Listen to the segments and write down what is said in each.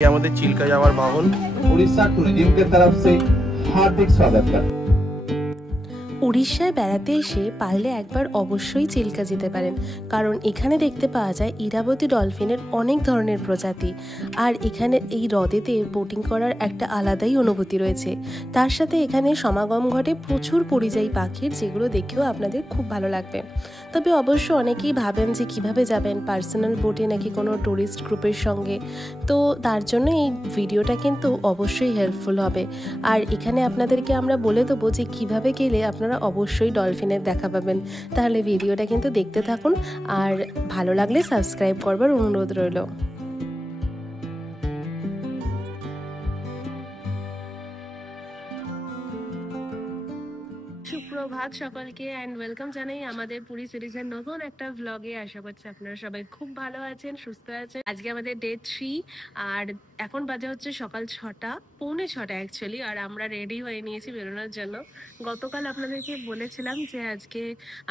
আমাদের চিল্কা যাওয়ার বাহন। उड़ीसा टूरिज्म के तरफ से हार्दिक स्वागत करते हैं। উড়িষ্যায় বেড়াতে এসে পারলে একবার অবশ্যই চিল্কা যেতে পারেন, কারণ এখানে দেখতে পাওয়া যায় ইরাবতী ডলফিনের অনেক ধরনের প্রজাতি। আর এখানে এই হ্রদেতে বোটিং করার একটা আলাদাই অনুভূতি রয়েছে। তার সাথে এখানে সমাগম ঘটে প্রচুর পরিযায়ী পাখির, যেগুলো দেখেও আপনাদের খুব ভালো লাগবে। তবে অবশ্য অনেকেই ভাবেন যে কিভাবে যাবেন, পার্সোনাল বোটে নাকি কোনো ট্যুরিস্ট গ্রুপের সঙ্গে। তো তার জন্য এই ভিডিওটা কিন্তু অবশ্যই হেল্পফুল হবে। আর এখানে আপনাদেরকে আমরা বলে দেবো যে কিভাবে গেলে আপনারা অবশ্যই ডলফিনের দেখা পাবেন। তাহলে ভিডিওটা কিন্তু দেখতে থাকুন, আর ভালো লাগলে সাবস্ক্রাইব করবার অনুরোধ রইল। সুপ্রভাত সকলকে, অ্যান্ড ওয়েলকাম জানাই আমাদের পুরী সিরিজের নতুন একটা ভ্লগে। আশা করছি আপনারা সবাই খুব ভালো আছেন, সুস্থ আছেন। আজকে আমাদের ডে 3, আর এখন বাজে হচ্ছে সকাল 6টা, পৌনে 6টা অ্যাকচুয়ালি। আর আমরা রেডি হয়ে নিয়েছি বেরোনোর জন্য। গতকাল আপনাদেরকে বলেছিলাম যে আজকে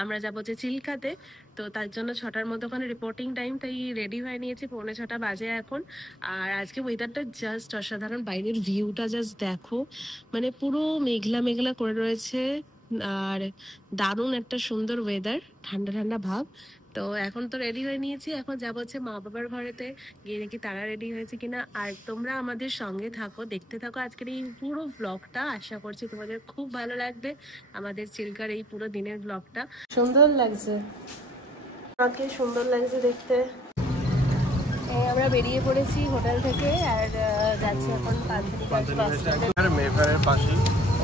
আমরা যাবো যে চিল্কাতে, তো তার জন্য 6টার মতো ওখানে রিপোর্টিং টাইম, তাই রেডি হয়ে নিয়েছি। পৌনে 6টা বাজে এখন। আর আজকে ওয়েদারটা জাস্ট অসাধারণ, বাইরের ভিউটা জাস্ট দেখো, মানে পুরো মেঘলা মেঘলা করে রয়েছে, আর দারুণ একটা সুন্দর ওয়েদার, ঠান্ডা ঠান্ডা ভাব। তো এখন তো রেডি হয়ে নিয়েছি, এখন যাবো হচ্ছে মা বাবার ঘরেতে গিয়ে দেখি তারা রেডি হয়েছে কিনা। আর তোমরা আমাদের সঙ্গে থাকো, দেখতে থাকো আজকের এই পুরো ব্লগটা। আশা করছি তোমাদের খুব ভালো লাগবে আমাদের চিল্কার এই পুরো দিনের ব্লগটা। সুন্দর লাগছে, আমাকে সুন্দর লাগছে দেখতে। আমরা বেরিয়ে পড়েছি হোটেল থেকে, আর যাচ্ছি এখন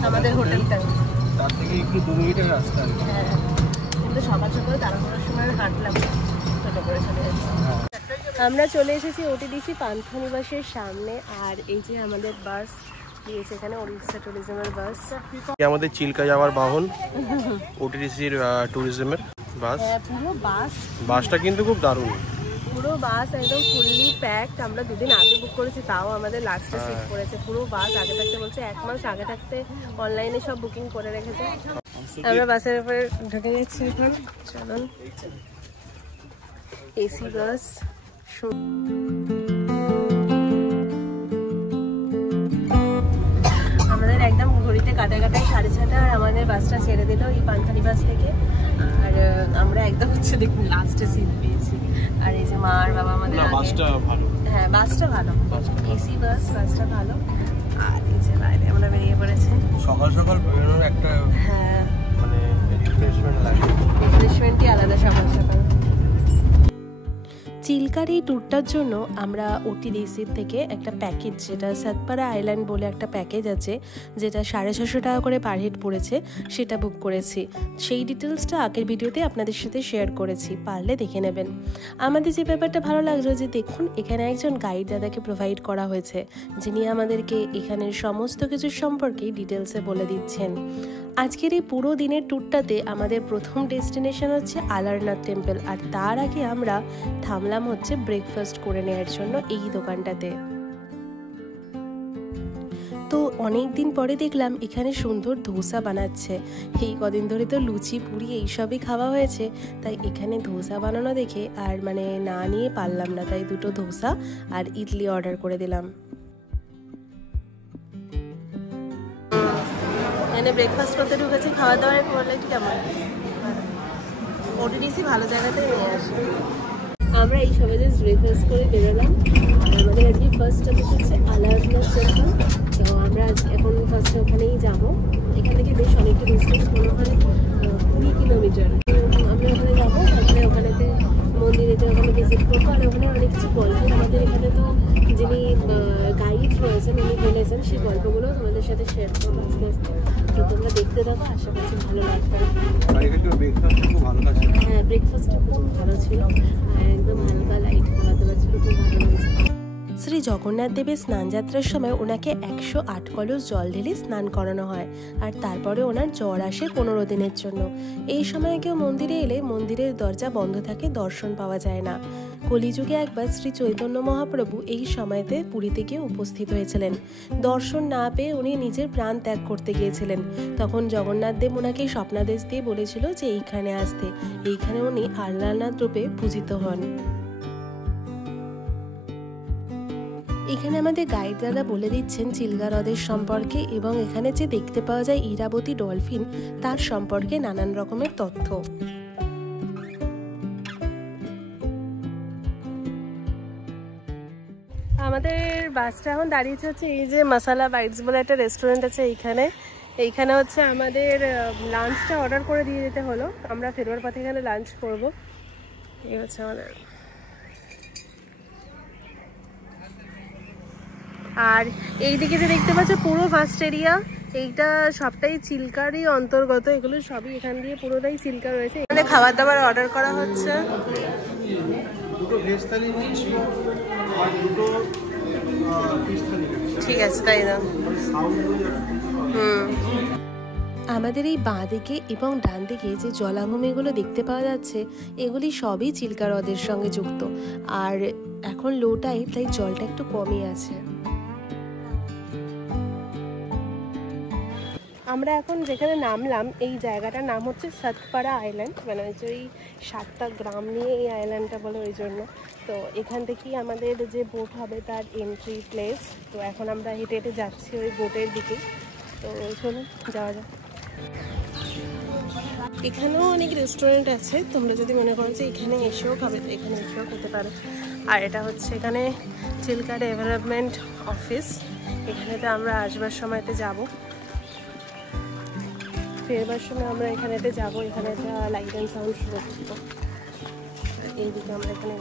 আমাদের হোটেলটা। তার থেকে একটু 2 মিনিটের রাস্তা। হ্যাঁ, কিন্তু সকাল সকাল তাড়াহুড়োর সময় হাঁটলাম, ছোটো করে চলে যাচ্ছি। আমরা চলে এসেছি ওটিডিসি পান্থনিবাসের সামনে। আর এই যে আমাদের বাস দিয়েছে এখানে, উড়িষ্যা ট্যুরিজমের বাস। আমাদের চিল্কা যাওয়ার বাহন, ওটিডিসির ট্যুরিজমের বাস। পুরো বাসটা কিন্তু খুব দারুণ, পুরো বাস একদম ফুললি প্যাকড। আমরা 2 দিন আগে বুক করেছি, তাও আমাদের লাস্টে সিট পড়েছে। পুরো বাস আগে থাকতে বলছে, 1 মাস আগে থাকতে অনলাইনে সব বুকিং করে রেখেছে। আমরা বাসের উপরে ঢুকে যাচ্ছি এখন, চলুন। এসি বাস, আমাদের একদম ঘড়িতে কাটায় 6:30, আর আমাদের বাসটা ছেড়ে দিল এই পান্থনিবাস থেকে। আর আমরা একদম হচ্ছে দেখুন লাস্টে সিট পেয়েছি। আর এই যে মা আর বাবা আমাদের, বাসটা ভালো। হ্যাঁ, বাসটা ভালো, এসি বাস, বাসটা ভালো। আর এই যে বাইরে আমরা বেরিয়ে পড়েছি। সকাল সকাল বেরোনোর একটা, হ্যাঁ, মানে রিফ্রেশমেন্ট লাগে, রিফ্রেশমেন্টই আলাদা সকাল সকাল। চিল্কার এই ট্যুরটার জন্য আমরা ওটিডিসির থেকে একটা প্যাকেজ, যেটা সাতপাড়া আইল্যান্ড বলে একটা প্যাকেজ আছে, যেটা 650 টাকা করে পার হেড পড়েছে, সেটা বুক করেছি। সেই ডিটেলসটা আগের ভিডিওতে আপনাদের সাথে শেয়ার করেছি, পারলে দেখে নেবেন। আমাদের যে ব্যাপারটা ভালো লাগলো যে দেখুন, এখানে একজন গাইড দাদাকে প্রোভাইড করা হয়েছে, যিনি আমাদেরকে এখানের সমস্ত কিছুর সম্পর্কে ডিটেলসে বলে দিচ্ছেন। আজকের এই পুরো দিনের ট্যুরটাতে আমাদের প্রথম ডেস্টিনেশন হচ্ছে আলারনাথ টেম্পল। আর তার আগে আমরা থামলাম হচ্ছে ব্রেকফাস্ট করে নেওয়ার জন্য এই দোকানটাতে। তো অনেক দিন পরে দেখলাম এখানে সুন্দর ধোসা বানাচ্ছে। এই কদিন ধরে তো লুচি পুরি এইসবই খাওয়া হয়েছে, তাই এখানে ধোসা বানানো দেখে আর মানে না নিয়ে পারলাম না, তাই 2টো ধোসা আর ইডলি অর্ডার করে দিলাম। এখানে ব্রেকফাস্ট করতে ঢুকেছি, খাওয়া দাওয়ার কোয়ালিটি কেমন? ওটিডিসি ভালো জায়গাতে নিয়ে আসে। আমরা এই সবাই জাস্ট ব্রেকফাস্ট করে বেরোলাম। আমাদের আজকে ফার্স্ট টপিক হচ্ছে আলারনাথ টেম্পল। তো আমরা এখন ফার্স্টে ওখানেই যাবো। এখান থেকে বেশ অনেকটা ডিস্টেন্স, মনে হয় 20 কিলোমিটার। তো আমরা ওখানে যাবো, তারপরে ওখানেতে মন্দিরেতে ওখানে ভিজিট করবো। আর ওখানে অনেক কিছু গল্প আমাদের এখানে তো যিনি গাইড রয়েছেন উনি বলেছেন, সেই গল্পগুলো তোমাদের সাথে শেয়ার করবো আস্তে আস্তে। তো তোমরা দেখতে থাকো, আশা করছি ভালো লাগবে। হ্যাঁ, ব্রেকফাস্টটা খুব ভালো ছিল, একদম হালকা লাইট খাওয়া দাওয়া ছিল, খুব ভালো লেগেছে। শ্রী জগন্নাথ দেবের স্নানযাত্রার সময় ওনাকে 108 কলস জল ঢেলে স্নান করানো হয়। আর তারপরে ওনার জ্বর আসে 15 দিনের জন্য। এই সময় কেউ মন্দিরে এলে মন্দিরের দরজা বন্ধ থাকে, দর্শন পাওয়া যায় না। কলিযুগে একবার শ্রী চৈতন্য মহাপ্রভু এই সময়তে পুরীতে গিয়ে উপস্থিত হয়েছিলেন। দর্শন না পেয়ে উনি নিজের প্রাণ ত্যাগ করতে গিয়েছিলেন। তখন জগন্নাথ দেব ওনাকে স্বপ্নাদেশ দিয়ে বলেছিল যে এইখানে আসতে। এইখানে উনি আলারনাথ রূপে পূজিত হন। এখানে আমাদের গাইড দাদা বলে দিচ্ছেন চিল্কা হ্রদের সম্পর্কে এবং এখানে যে দেখতে পাওয়া যায় ইরাবতী ডলফিন তার সম্পর্কে নানান রকমের তথ্য। আমাদের বাসটা এখন দাঁড়িয়েছে হচ্ছে এই যে মশালা বাইটস বলে একটা রেস্টুরেন্ট আছে এইখানে হচ্ছে আমাদের লাঞ্চটা অর্ডার করে দিয়ে যেতে হলো। আমরা ফেরবার পথে এখানে লাঞ্চ করবো। এই হচ্ছে আমাদের, আর এইদিকে যে দেখতে পাচ্ছ পুরো ফার্স্ট এরিয়া, এইটা সবটাই চিল্কারই অন্তর্গত। এগুলো সবই এখান দিয়ে পুরোটাই চিল্কা রয়েছে। এখানে খাবার দাবার অর্ডার করা হচ্ছে। দুটো ভেজ থালি নিচ্ছি আর দুটো ফিশ থালি। ঠিক আছে, তাই না? আমাদের এই বাঁ দিকে এবং ডান দিকে যে জলাভূমিগুলো দেখতে পাওয়া যাচ্ছে এগুলি সবই চিল্কা হ্রদের সঙ্গে যুক্ত। আর এখন লো টাইড, তাই জলটা একটু কমই আছে। আমরা এখন যেখানে নামলাম এই জায়গাটার নাম হচ্ছে সাতপাড়া আইল্যান্ড, মানে হচ্ছে ওই 7টা গ্রাম নিয়ে এই আইল্যান্ডটা বলে ওই জন্য। তো এখান থেকেই আমাদের যে বোট হবে তার এন্ট্রি প্লেস। তো এখন আমরা হেঁটে হেঁটে যাচ্ছি ওই বোটের দিকে। তো চলুন যাওয়া যাক। এখানেও অনেক রেস্টুরেন্ট আছে, তোমরা যদি মনে করো যে এখানে এসেও খাবে তো এখানে এসেও খেতে পারো। আর এটা হচ্ছে এখানে চিল্কা ডেভেলপমেন্ট অফিস। এখানেতে আমরা আসবার সময়তে যাব, ফেরবার সময় আমরা এখানেতে যাবো। এখানে একটা লাইট অ্যান্ড সাউন্ড সুরক্ষিত। এইদিকে আমরা এখানে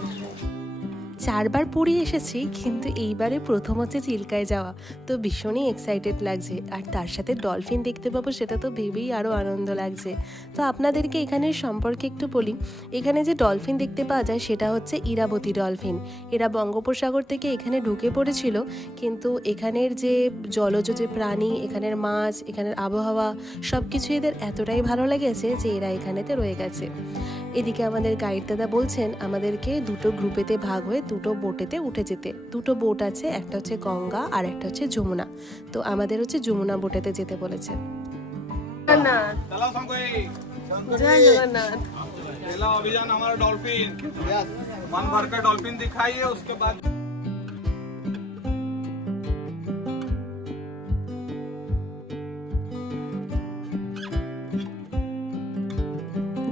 4বার পুরী এসেছি, কিন্তু এইবারে প্রথম হচ্ছে চিল্কায় যাওয়া। তো ভীষণই এক্সাইটেড লাগছে, আর তার সাথে ডলফিন দেখতে পাবো সেটা তো ভেবেই আরও আনন্দ লাগছে। তো আপনাদেরকে এখানের সম্পর্কে একটু বলি। এখানে যে ডলফিন দেখতে পাওয়া যায় সেটা হচ্ছে ইরাবতী ডলফিন। এরা বঙ্গোপসাগর থেকে এখানে ঢুকে পড়েছিল, কিন্তু এখানের যে জলজ যে প্রাণী, এখানের মাছ, এখানের আবহাওয়া সব কিছু এদের এতটাই ভালো লেগেছে যে এরা এখানেতে রয়ে গেছে। এদিকে আমাদের গাইড দাদা বলছেন আমাদেরকে দুটো গ্রুপেতে ভাগ হয়ে দুটো বোটেতে উঠে যেতে। দুটো বোট আছে, একটা হচ্ছে গঙ্গা আর একটা হচ্ছে যমুনা। তো আমাদের হচ্ছে যমুনা বোটেতে যেতে বলেছে। अभियान हमारा डॉल्फिन मन भर कर डॉल्फिन दिखाइए, उसके बाद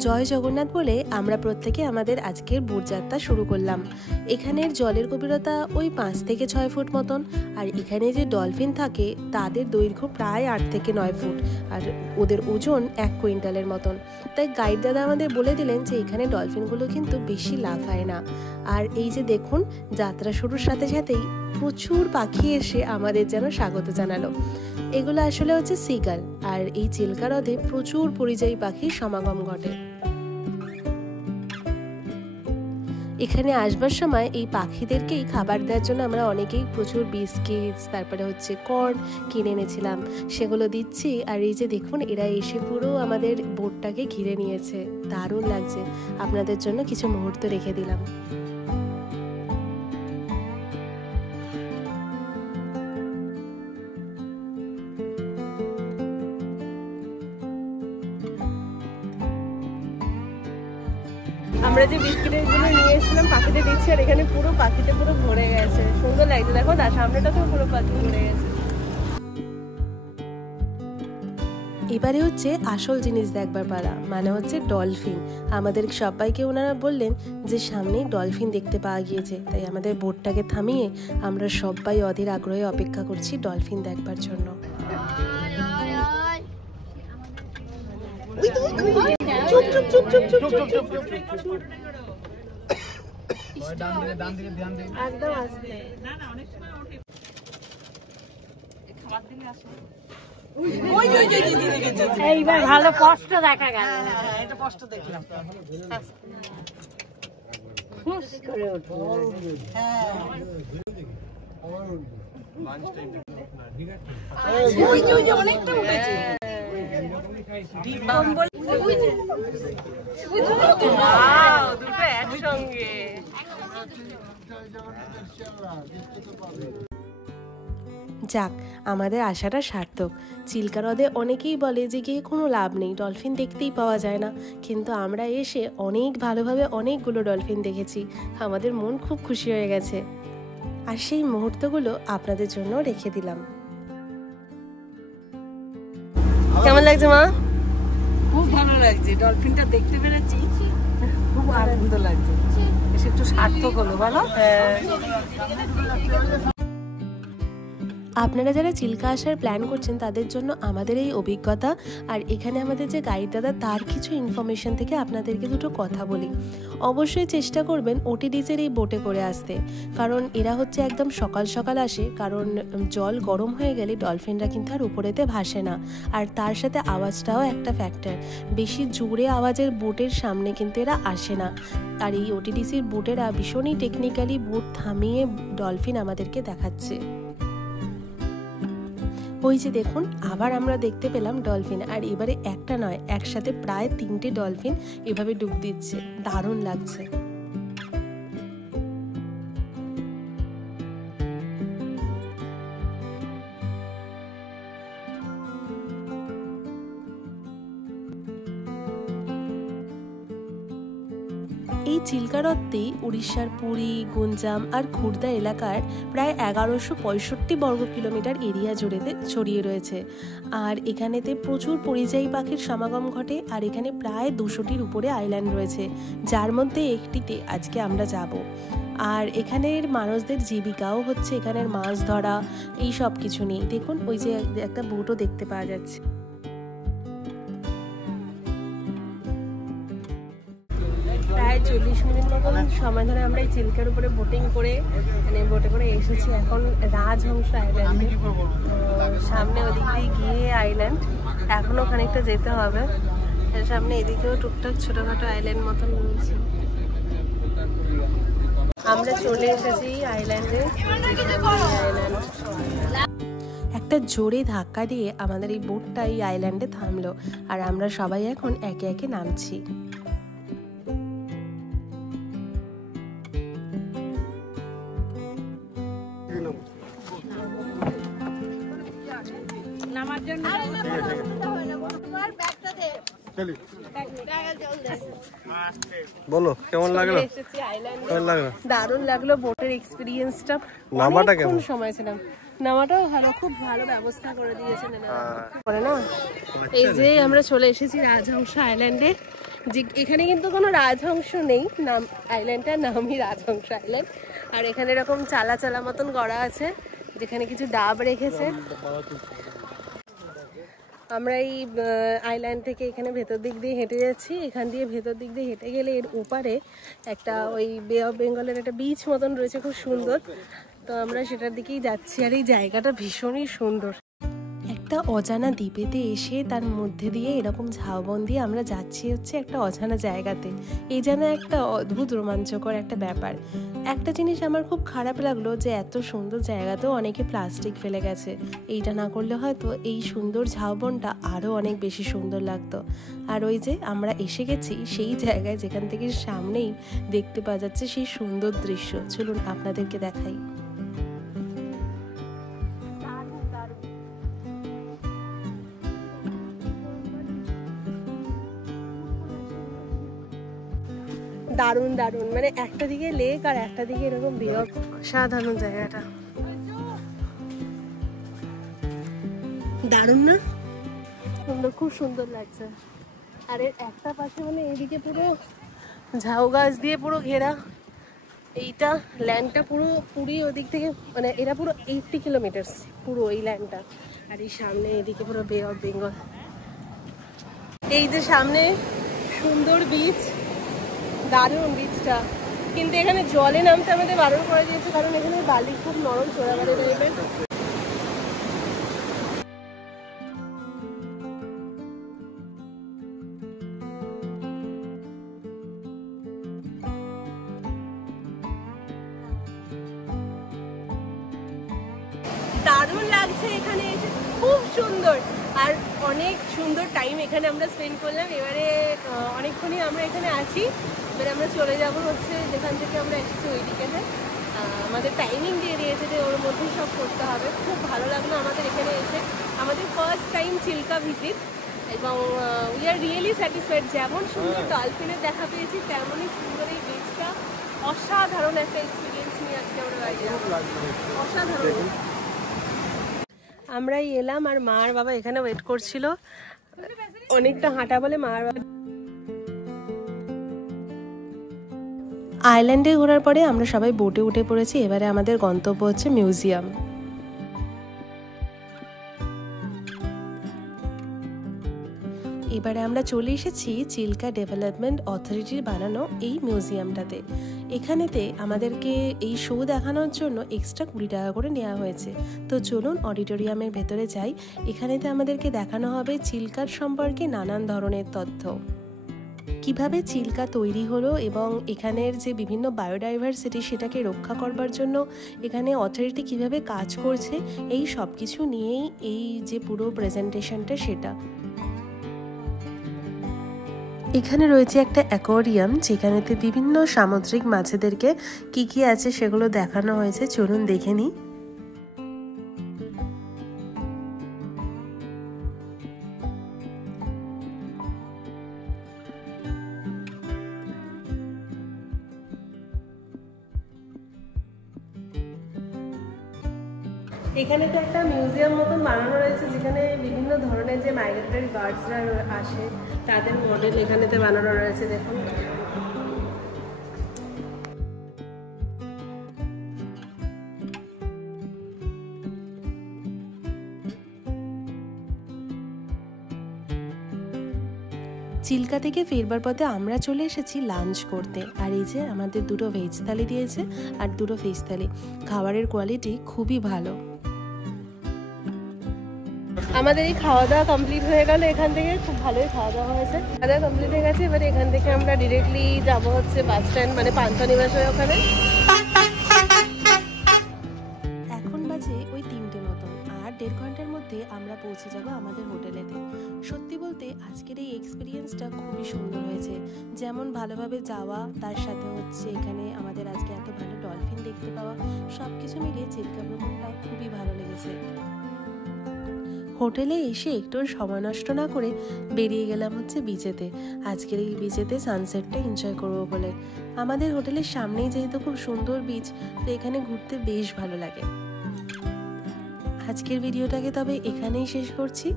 জয় জগন্নাথ বলে আমরা প্রত্যেকে আমাদের আজকের বোট যাত্রা শুরু করলাম। এখানের জলের গভীরতা ওই 5 থেকে 6 ফুট মতন, আর এখানে যে ডলফিন থাকে তাদের দৈর্ঘ্য প্রায় 8 থেকে 9 ফুট, আর ওদের ওজন 1 কুইন্টালের মতন। তাই গাইড দাদা আমাদের বলে দিলেন যে এখানে ডলফিনগুলো কিন্তু বেশি লাফায় না। আর এই যে দেখুন, যাত্রা শুরুর সাথে সাথেই প্রচুর পাখি এসে আমাদের যেন স্বাগত জানালো। এগুলো আসলে হচ্ছে সিগাল, আর এই চিল্কা হ্রদে প্রচুর পরিযায়ী পাখির সমাগম ঘটে। এখানে আসবার সময় এই পাখিদেরকেই খাবার দেওয়ার জন্য আমরা অনেকেই প্রচুর বিস্কিটস, তারপরে হচ্ছে কর্ন কিনে এনেছিলাম, সেগুলো দিচ্ছি। আর এই যে দেখুন, এরা এসে পুরো আমাদের বোটটাকে ঘিরে নিয়েছে, দারুণ লাগছে। আপনাদের জন্য কিছু মুহূর্ত রেখে দিলাম। আমরা যে বিস্কিটের গুলো নিয়ে এসেছিলাম পাখিতে দিচ্ছি, আর এখানে পুরো পাখিতে পুরো ভরে গেছে, সুন্দর লাগছে। দেখো না, সামনেটাতেও পুরো পাখি ভরে গেছে। এবারে হচ্ছে আসল জিনিস দেখবার পালা, মানে হচ্ছে ডলফিন। আমাদের সবাইকে ওনারা বললেন যে সামনেই ডলফিন দেখতে পাওয়া গিয়েছে, তাই আমাদের বোটটাকে থামিয়ে আমরা সবাই অধীর আগ্রহে অপেক্ষা করছি ডলফিন দেখবার জন্য। একদম আসতে এইবার ভালো কষ্ট দেখা গেল। এটা কষ্ট দেখলাম। করে উঠবো। অনেকটা উঠেছে। দুটো একসঙ্গে। যাক, আমাদের আশাটা সার্থক। চিল্কা হ্রদে অনেকেই বলে যে গিয়ে কোনো লাভ নেই, ডলফিন দেখতেই পাওয়া যায় না, কিন্তু আমরা এসে অনেক ভালোভাবে অনেকগুলো ডলফিন দেখেছি। আমাদের মন খুব খুশি হয়ে গেছে। আর সেই মুহূর্তগুলো আপনাদের জন্য রেখে দিলাম। কেমন লাগছে মা? খুব ভালো লাগছে, ডলফিনটা দেখতে পেরেছি, খুব আনন্দ লাগছে। এসে একটু সার্থক হলো, বলো? আপনারা যারা চিল্কা আসার প্ল্যান করছেন তাদের জন্য আমাদের এই অভিজ্ঞতা। আর এখানে আমাদের যে গাইড দাদা, তার কিছু ইনফরমেশন থেকে আপনাদেরকে দুটো কথা বলি। অবশ্যই চেষ্টা করবেন ওটিডিসের এই বোটে করে আসতে, কারণ এরা হচ্ছে একদম সকাল সকাল আসে, কারণ জল গরম হয়ে গেলে ডলফিনরা কিন্তু আর উপরেতে ভাসে না। আর তার সাথে আওয়াজটাও একটা ফ্যাক্টর, বেশি জোরে আওয়াজের বোটের সামনে কিন্তু এরা আসে না। আর এই ওটিডিসির বোটেরা ভীষণই টেকনিক্যালি বোট থামিয়ে ডলফিন আমাদেরকে দেখাচ্ছে। ওই যে দেখুন, আবার আমরা দেখতে পেলাম ডলফিন। আর এবারে একটা নয়, একসাথে প্রায় 3টে ডলফিন এভাবে ডুব দিচ্ছে, দারুণ লাগছে। এই চিল্কা হ্রদটি উড়িষ্যার পুরী, গুঞ্জাম আর খুর্দা এলাকার প্রায় 1165 বর্গ কিলোমিটার এরিয়া জুড়ে ছড়িয়ে রয়েছে। আর এখানেতে প্রচুর পরিযায়ী পাখির সমাগম ঘটে। আর এখানে প্রায় 200টির উপরে আইল্যান্ড রয়েছে, যার মধ্যে একটিতে আজকে আমরা যাব। আর এখানের মানুষদের জীবিকাও হচ্ছে এখানের মাছ ধরা, এই সব কিছু নিয়ে। দেখুন, ওই যে একটা বোটও দেখতে পাওয়া যাচ্ছে। প্রায় 40 মিনিট মতন সময় ধরে আমরা এই চিল্কার উপরে বোটিং করে, মানে বোটে করে এসেছি এখন রাজহংস আইল্যান্ডে। সামনে ওদিক দিয়ে গিয়ে আইল্যান্ড, এখনও খানিকটা যেতে হবে। সামনে এদিকেও টুকটাক ছোটোখাটো আইল্যান্ড মতন রয়েছে। আমরা চলে এসেছি আইল্যান্ডে। একটা জোরে ধাক্কা দিয়ে আমাদের এই বোটটা এই আইল্যান্ডে থামলো। আর আমরা সবাই এখন একে একে নামছি। বলো কেমন লাগলো? দারুণ লাগলো বোটের এক্সপিরিয়েন্সটা। নামাটা কেমন সময় ছিলাম, নামাটাও ভালো, খুব ভালো ব্যবস্থা করে দিয়েছেন করে না। এই যে আমরা চলে এসেছি রাজহংস আইল্যান্ডে। যে এখানে কিন্তু কোনো রাজহংস নেই, নাম আইল্যান্ডটার নামই রাজহংস আইল্যান্ড। আর এখানে এরকম চালা চালা মতন গড়া আছে, যেখানে কিছু ডাব রেখেছে। আমরা এই আইল্যান্ড থেকে এখানে ভেতর দিক দিয়ে হেঁটে যাচ্ছি। এখান দিয়ে ভেতর দিক দিয়ে হেঁটে গেলে এর ওপারে একটা ওই বে অফ বেঙ্গলের একটা বিচ মতন রয়েছে, খুব সুন্দর। তো আমরা সেটার দিকেই যাচ্ছি। আর এই জায়গাটা ভীষণই সুন্দর। একটা অজানা দ্বীপেতে এসে তার মধ্যে দিয়ে এরকম ঝাউবন দিয়ে আমরা যাচ্ছি হচ্ছে একটা অজানা জায়গাতে। এই যেন একটা অদ্ভুত রোমাঞ্চকর একটা ব্যাপার। একটা জিনিস আমার খুব খারাপ লাগলো, যে এত সুন্দর জায়গাতেও অনেকে প্লাস্টিক ফেলে গেছে। এইটা না করলে হয়তো এই সুন্দর ঝাউবনটা আরও অনেক বেশি সুন্দর লাগতো। আর ওই যে আমরা এসে গেছি সেই জায়গায়, যেখান থেকে সামনেই দেখতে পাওয়া যাচ্ছে সেই সুন্দর দৃশ্য। চলুন আপনাদেরকে দেখাই। দারুণ দারুণ, মানে একটা দিকে লেক আর একটা দিকে এরকম বিরল, সাধারণ জায়গাটা দারুণ না? সুন্দর, খুব সুন্দর লাগছে। আর এর একটা পাশে মানে এদিকে পুরো ঝাউ গাছ দিয়ে পুরো ঘেরা। এইটা ল্যান্ডটা পুরো পুরী ওদিক থেকে, মানে এরা পুরো 80 কিলোমিটার পুরো এই ল্যান্ডটা। আর এই সামনে এদিকে পুরো বে অফ বেঙ্গল। এই যে সামনে সুন্দর বিচ, দারুণ বিচটা। কিন্তু এখানে জলে নামতে আমাদের বারণ করে দিয়েছে, কারণ এখানে বালি খুব নরম, চোরাবালি টাইপের। দারুণ লাগছে এখানে এসে, খুব সুন্দর। আর অনেক সুন্দর টাইম এখানে আমরা স্পেন্ড করলাম। এবারে অনেকক্ষণই আমরা এখানে আছি। এবারে আমরা চলে যাব হচ্ছে যেখান থেকে আমরা এসেছি ওই দিকে। আমাদের টাইমিং দিয়ে দিয়েছে যে ওর মধ্যেই সব করতে হবে। খুব ভালো লাগলো আমাদের এখানে এসে, আমাদের ফার্স্ট টাইম চিল্কা ভিজিট। এবং উই আর রিয়েলি স্যাটিসফাইড। যেমন সুন্দর ডলফিনের দেখা পেয়েছি, তেমনই সুন্দর এই বিচটা। অসাধারণ একটা এক্সপিরিয়েন্স নিয়ে আজকে আমরা বাইরে যাবো। অসাধারণ। আমরাই এলাম আর মা আর বাবা এখানে ওয়েট করছিল, অনেকটা হাঁটা বলে মা আর বাবা। আইল্যান্ডে ঘোরার পরে আমরা সবাই বোটে উঠে পড়েছি। এবারে আমাদের গন্তব্য হচ্ছে মিউজিয়াম। এবারে আমরা চলে এসেছি চিল্কা ডেভেলপমেন্ট অথরিটির বানানো এই মিউজিয়ামটাতে। এখানেতে আমাদেরকে এই শো দেখানোর জন্য এক্সট্রা 20 টাকা করে নেওয়া হয়েছে। তো চলুন অডিটোরিয়ামের ভেতরে যাই। এখানেতে আমাদেরকে দেখানো হবে চিল্কার সম্পর্কে নানান ধরনের তথ্য, কিভাবে চিল্কা তৈরি হলো এবং এখানের যে বিভিন্ন বায়োডাইভার্সিটি সেটাকে রক্ষা করবার জন্য এখানে অথরিটি কিভাবে কাজ করছে, এই সব কিছু নিয়েই এই যে পুরো প্রেজেন্টেশনটা সেটা। এখানে রয়েছে একটা অ্যাকোয়ারিয়াম যেখানেতে বিভিন্ন সামুদ্রিক মাছেদেরকে কি আছে সেগুলো দেখানো হয়েছে। চলুন দেখে নিই। এখানে তো একটা মিউজিয়াম মতন বানানো রয়েছে যেখানে বিভিন্ন ধরনের যে মাইগ্রেটরি বার্ডসরা আসে তাদের মডেল এখানেতে বানানো রয়েছে। দেখুন চিল্কা থেকে ফেরবার পথে আমরা চলে এসেছি লাঞ্চ করতে। আর এই যে আমাদের দুটো ভেজ থালি দিয়েছে আর দুটো ফিশ থালি। খাবারের কোয়ালিটি খুবই ভালো। আমাদের এই খাওয়া দাওয়া কমপ্লিট হয়ে গেল। এখান থেকে খুব ভালোই খাওয়া দাওয়া হয়েছে। খাওয়া দাওয়া কমপ্লিট হয়ে গেছে। এবারে এখান থেকে আমরা ডিরেক্টলি যাবো হচ্ছে বাস স্ট্যান্ড, মানে পান্থনিবাস হয়ে ওখানে। এখন বাজে ওই 3টে মতন, আর 1.5 ঘন্টার মধ্যে আমরা পৌঁছে যাব আমাদের হোটেলেতে। সত্যি বলতে আজকের এই এক্সপিরিয়েন্সটা খুবই সুন্দর হয়েছে। যেমন ভালোভাবে যাওয়া, তার সাথে হচ্ছে এখানে আমাদের আজকে এত ভালো ডলফিন দেখতে পাওয়া, সব কিছু মিলিয়ে চিল্কা ভ্রমণটা খুবই ভালো লেগেছে। হোটেলে এসে একটু সময় নষ্ট না করে বেরিয়ে গেলাম হচ্ছে বিচেতে। আজকের এই বিচেতে সানসেটটা এনজয় করবো বলে। আমাদের হোটেলের সামনেই যেহেতু খুব সুন্দর বিচ, তো এখানে ঘুরতে বেশ ভালো লাগে। আজকের ভিডিওটাকে তবে এখানেই শেষ করছি।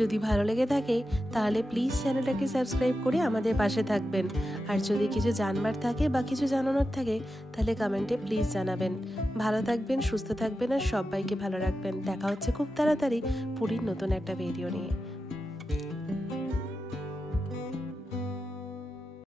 যদি ভালো লেগে থাকে তাহলে প্লিজ চ্যানেলটাকে সাবস্ক্রাইব করে আমাদের পাশে থাকবেন। আর যদি কিছু জানবার থাকে বা কিছু জানানোর থাকে তাহলে কমেন্টে প্লিজ জানাবেন। ভালো থাকবেন, সুস্থ থাকবেন আর সবাইকে ভালো রাখবেন। দেখা হচ্ছে খুব তাড়াতাড়ি পুরীর নতুন একটা ভিডিও নিয়ে।